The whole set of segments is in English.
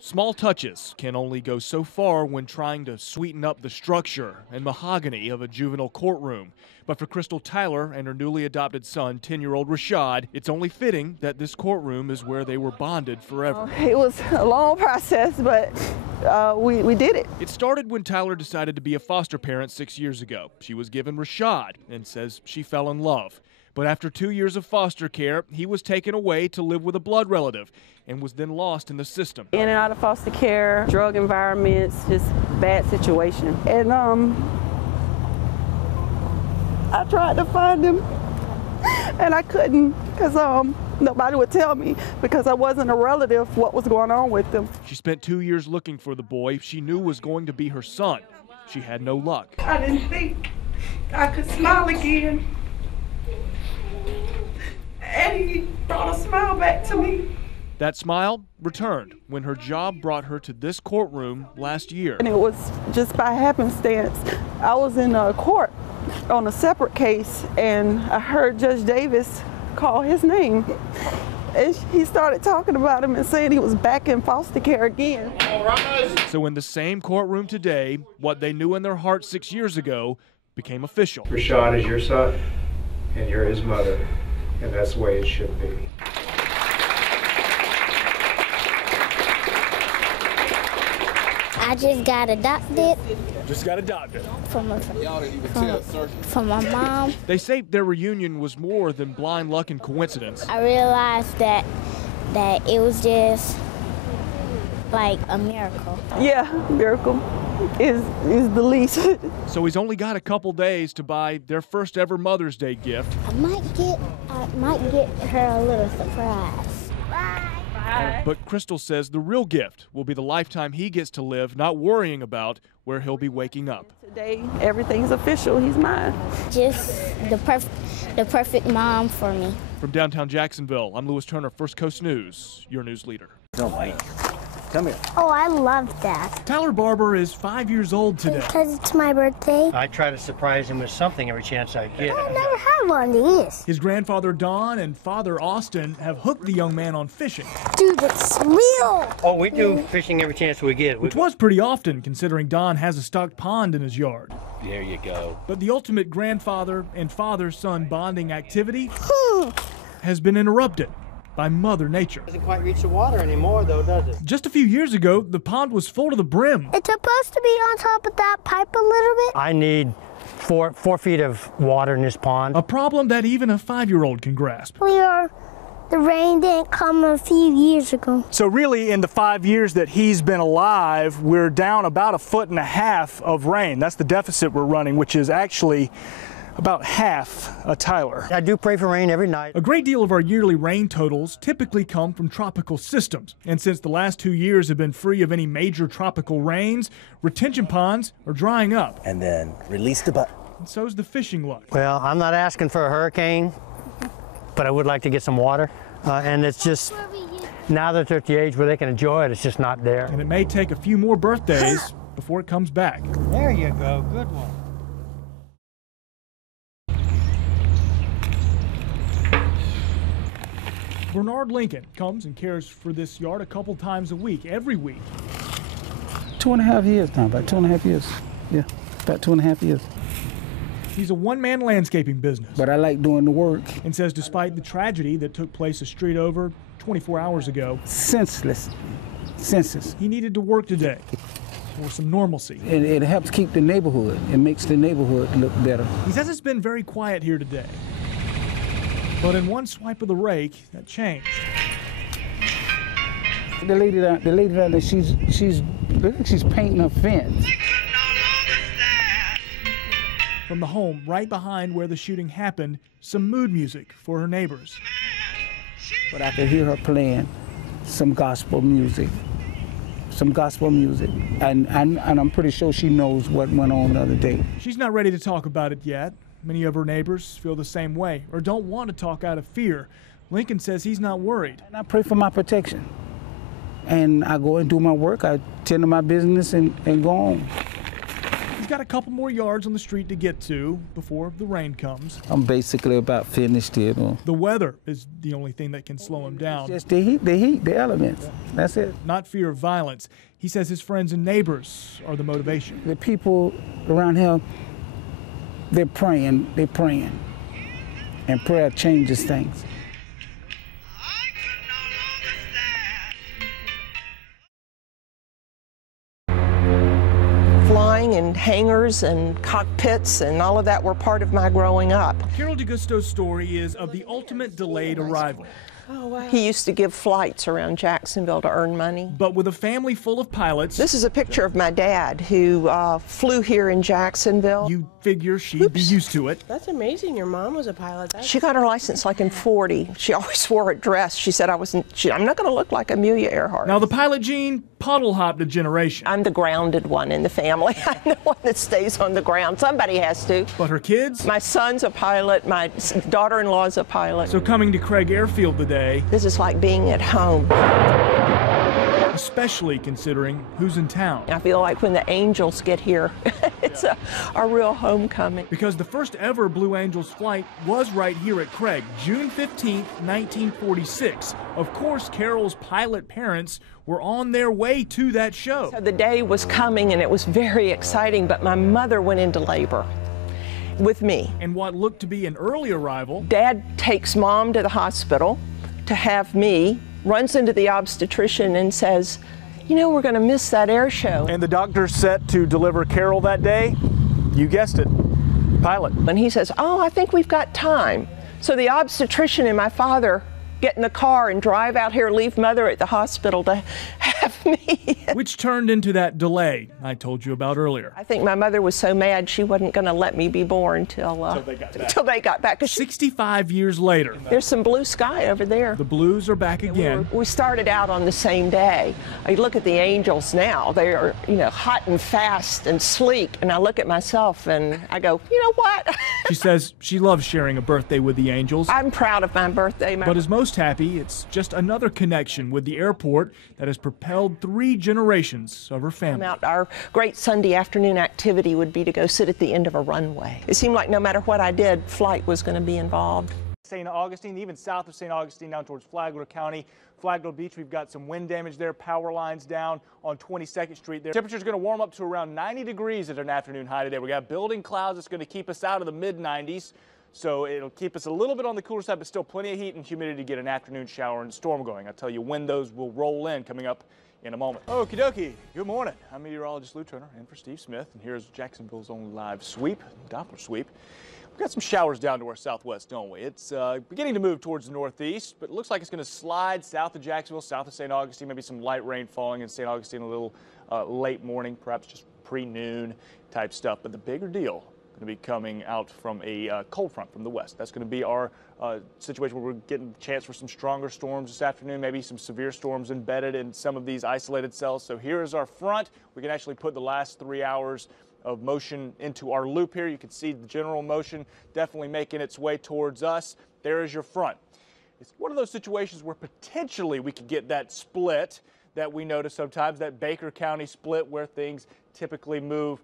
Small touches can only go so far when trying to sweeten up the structure and mahogany of a juvenile courtroom. But for Crystal Tyler and her newly adopted son, 10-year-old Rashad, it's only fitting that this courtroom is where they were bonded forever. It was a long process, but we did it. It started when Tyler decided to be a foster parent 6 years ago. She was given Rashad and says she fell in love. But after 2 years of foster care, he was taken away to live with a blood relative and was then lost in the system. In and out of foster care, drug environments, just bad situation. And I tried to find him, and I couldn't because nobody would tell me because I wasn't a relative what was going on with him. She spent 2 years looking for the boy she knew was going to be her son. She had no luck. I didn't think I could smile again. And he brought a smile back to me. That smile returned when her job brought her to this courtroom last year. And it was just by happenstance. I was in court on a separate case, and I heard Judge Davis call his name. And he started talking about him and saying he was back in foster care again. So in the same courtroom today, what they knew in their hearts 6 years ago became official. Rashad is your son, and you're his mother, and that's the way it should be. I just got adopted. Just got adopted. From my mom. They say their reunion was more than blind luck and coincidence. I realized that it was just like a miracle. Yeah, miracle is the least. So he's only got a couple days to buy their first ever Mother's Day gift. I might get her a little surprise. Bye. But Crystal says the real gift will be the lifetime he gets to live, not worrying about where he'll be waking up. Today, everything's official. He's mine. Just the perfect mom for me. From downtown Jacksonville, I'm Lewis Turner, First Coast News, your news leader. Don't wait. Come here. Oh, I love that. Tyler Barber is 5 years old today. Because it's my birthday. I try to surprise him with something every chance I get. I never had one of these. His grandfather Don and father Austin have hooked the young man on fishing. Dude, it's real. Oh, we do fishing every chance we get. Which was pretty often, considering Don has a stocked pond in his yard. There you go. But the ultimate grandfather and father-son bonding activity has been interrupted by Mother Nature. Doesn't quite reach the water anymore, though, does it? Just a few years ago, the pond was full to the brim. It's supposed to be on top of that pipe a little bit. I need 4 feet of water in this pond. A problem that even a 5-year-old can grasp. The rain didn't come a few years ago. So really, in the 5 years that he's been alive, we're down about 1.5 feet of rain. That's the deficit we're running, which is actually about half a Tyler. I do pray for rain every night. A great deal of our yearly rain totals typically come from tropical systems. And since the last 2 years have been free of any major tropical rains, retention ponds are drying up. And then release the button. And so's the fishing luck. Well, I'm not asking for a hurricane, but I would like to get some water. And it's just, now that they're at the age where they can enjoy it, it's just not there. And it may take a few more birthdays before it comes back. There you go, good one. Bernard Lincoln comes and cares for this yard a couple times a week, every week. 2.5 years now, about 2.5 years. Yeah, about 2.5 years. He's a one-man landscaping business. But I like doing the work. And says despite the tragedy that took place a street over 24 hours ago. Senseless. He needed to work today for some normalcy. It helps keep the neighborhood. It makes the neighborhood look better. He says it's been very quiet here today. But in one swipe of the rake, that changed. The lady down there, she's painting her fence. From the home right behind where the shooting happened, some mood music for her neighbors. But I could hear her playing some gospel music. And I'm pretty sure she knows what went on the other day. She's not ready to talk about it yet. Many of her neighbors feel the same way or don't want to talk out of fear. Lincoln says he's not worried. And I pray for my protection. And I go and do my work. I tend to my business and go on. He's got a couple more yards on the street to get to before the rain comes. I'm basically about finished here. The weather is the only thing that can slow him down. Just the heat, the elements. That's it. Not fear of violence. He says his friends and neighbors are the motivation. The people around here, they're praying. And prayer changes things. Flying and hangars and cockpits and all of that were part of my growing up. Carol DeGusto's story is of the ultimate delayed arrival. Oh, wow. He used to give flights around Jacksonville to earn money. But with a family full of pilots. This is a picture of my dad who flew here in Jacksonville. You figure she'd be used to it. That's amazing. Your mom was a pilot. She got her license like in 40. She always wore a dress. She said, I'm not going to look like Amelia Earhart. Now the pilot gene puddle hopped a generation. I'm the grounded one in the family. I'm the one that stays on the ground. Somebody has to. But her kids? My son's a pilot. My daughter-in-law's a pilot. So coming to Craig Airfield today. This is like being at home. Especially considering who's in town. I feel like when the Angels get here, it's a real homecoming. Because the first ever Blue Angels flight was right here at Craig, June 15th, 1946. Of course, Carol's pilot parents were on their way to that show. So the day was coming and it was very exciting, but my mother went into labor with me. And what looked to be an early arrival. Dad takes Mom to the hospital to have me, runs into the obstetrician and says, you know, we're going to miss that air show. And the doctor's set to deliver Carol that day. You guessed it, pilot. And he says, oh, I think we've got time. So the obstetrician and my father get in the car and drive out here, leave Mother at the hospital to have me. Which turned into that delay I told you about earlier. I think my mother was so mad she wasn't going to let me be born till they got back. 65 years later. There's some blue sky over there. The Blues are back again. We started out on the same day. I look at the Angels now. They are, you know, hot and fast and sleek. And I look at myself and I go, you know what? She says she loves sharing a birthday with the Angels. I'm proud of my birthday. But as most happy, it's just another connection with the airport that has propelled 3 generations of her family. Our great Sunday afternoon activity would be to go sit at the end of a runway. It seemed like no matter what I did, flight was going to be involved. St. Augustine, even south of St. Augustine, down towards Flagler County. Flagler Beach, we've got some wind damage there, power lines down on 22nd Street there. Temperature's going to warm up to around 90 degrees at an afternoon high today. We got building clouds that's going to keep us out of the mid-90s. So it'll keep us a little bit on the cooler side, but still plenty of heat and humidity to get an afternoon shower and storm going. I'll tell you when those will roll in coming up in a moment. Okie dokie, good morning. I'm meteorologist Lou Turner in for Steve Smith, and here's Jacksonville's only live sweep, Doppler sweep. We've got some showers down to our southwest, don't we? It's beginning to move towards the northeast, but it looks like it's going to slide south of Jacksonville, south of St. Augustine, maybe some light rain falling in St. Augustine a little late morning, perhaps just pre-noon type stuff. But the bigger deal going to be coming out from a cold front from the west. That's going to be our situation where we're getting a chance for some stronger storms this afternoon, maybe some severe storms embedded in some of these isolated cells. So here is our front. We can actually put the last 3 hours of motion into our loop here. You can see the general motion definitely making its way towards us. There is your front. It's one of those situations where potentially we could get that split that we notice sometimes, that Baker County split where things typically move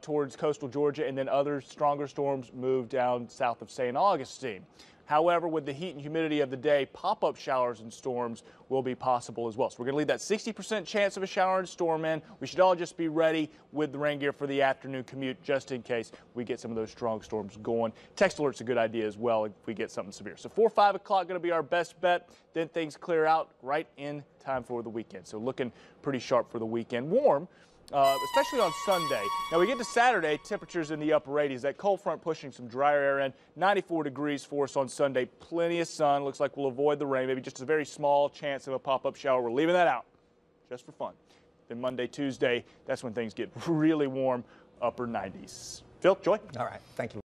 towards coastal Georgia, and then other stronger storms move down south of St. Augustine. However, with the heat and humidity of the day, pop-up showers and storms will be possible as well. So we're going to leave that 60% chance of a shower and storm in. We should all just be ready with the rain gear for the afternoon commute just in case we get some of those strong storms going. Text alert's a good idea as well if we get something severe. So 4 or 5 o'clock going to be our best bet. Then things clear out right in time for the weekend. So looking pretty sharp for the weekend. Warm. Especially on Sunday. Now we get to Saturday, temperatures in the upper 80s. That cold front pushing some drier air in. 94 degrees for us on Sunday. Plenty of sun. Looks like we'll avoid the rain. Maybe just a very small chance of a pop-up shower. We're leaving that out just for fun. Then Monday, Tuesday, that's when things get really warm, upper 90s. Phil, Joy? All right. Thank you.